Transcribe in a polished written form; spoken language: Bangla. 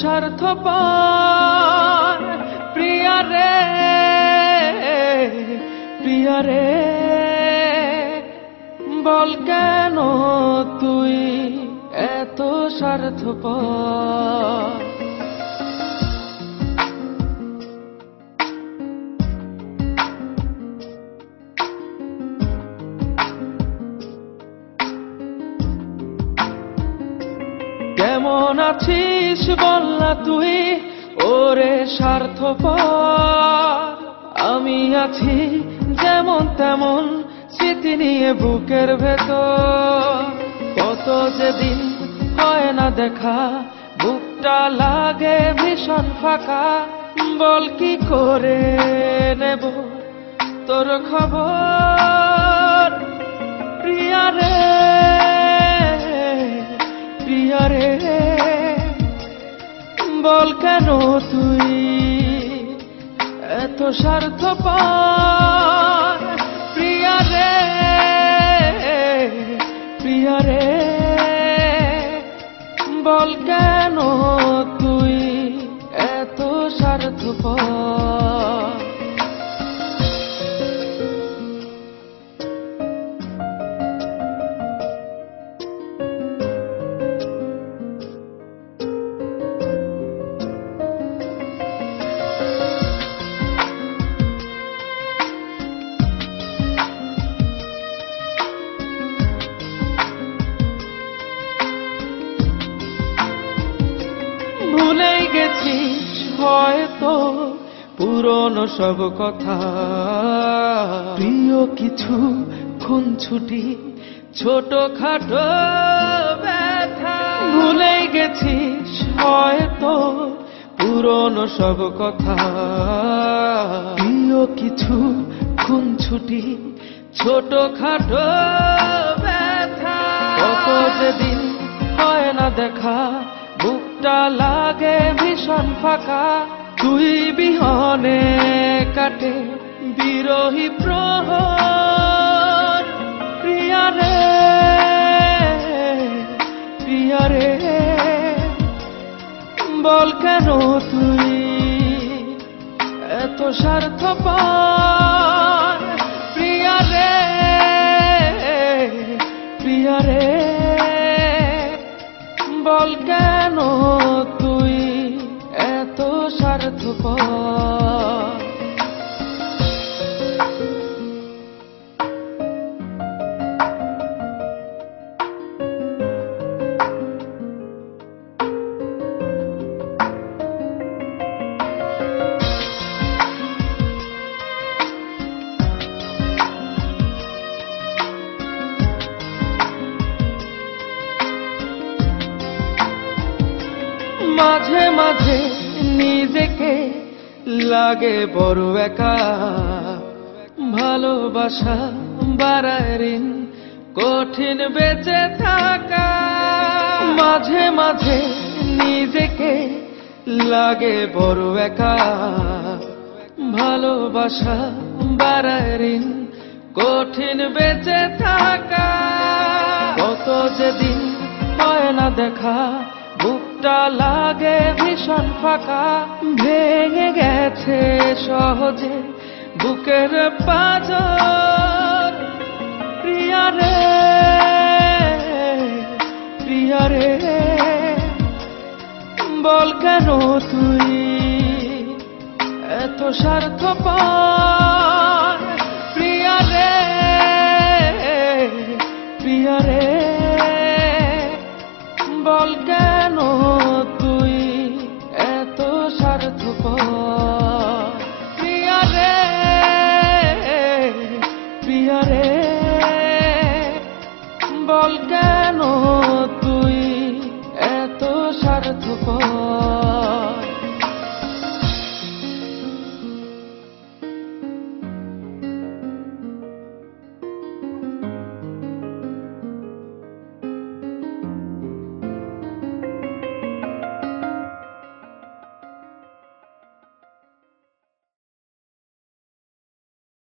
স্বার্থপর প্রিয়া রে, প্রিয়া রে, বল কেন তুই এত স্বার্থপর? কেমন আছিস বল না তুই ওরে স্বার্থপর? আমি আছি যেমন তেমন স্মৃতি নিয়ে বুকের ভেতর। কত যেদিন হয় না দেখা, বুকটা লাগে ভীষণ ফাঁকা। বল কি করে নেব তোর খবর? প্রিয়া রে, প্রিয়া রে, বল কেন তুই এত স্বার্থপর? প্রিয়া রে, প্রিয়া রে, বল কেন তুই এত স্বার্থপর? ভুলে গেছিস হয়তো পুরনো সব কথা, প্রিয় কিছু খুনছুটি ছোটখাটো ব্যথা। ভুলে গেছিস হয়তো পুরনো সব কথা, প্রিয় কিছু খুনছুটি ছোটখাটো ব্যথা। কত যেদিন হয় না দেখা, বুকটা লাগে ভীষণ ফাঁকা। তুই বিহনে কাটে বিরহী প্রহর। প্রিয়া রে, প্রিয়া রে, বল কেন তুই এত স্বার্থপর? প্রিয়া রে, প্রিয়া রে, বল কেন তুই এত স্বার্থপর? মাঝে মাঝে নিজেকে লাগে বড় একা, ভালোবাসা বাড়ায় ঋণ, কঠিন বেঁচে থাকা। মাঝে মাঝে নিজেকে লাগে বড় একা, ভালোবাসা বাড়ায় ঋণ, কঠিন বেঁচে থাকা। কত যেদিন হয় না দেখা, বুকটা লাগে ভীষণ ফাঁকা। ভেঙে গেছে সহজে বুকের পাঁজর। প্রিয়া রে, প্রিয়া রে, বল কেন তুই এত স্বার্থপর? প্রিয়া রে, প্রিয়া রে,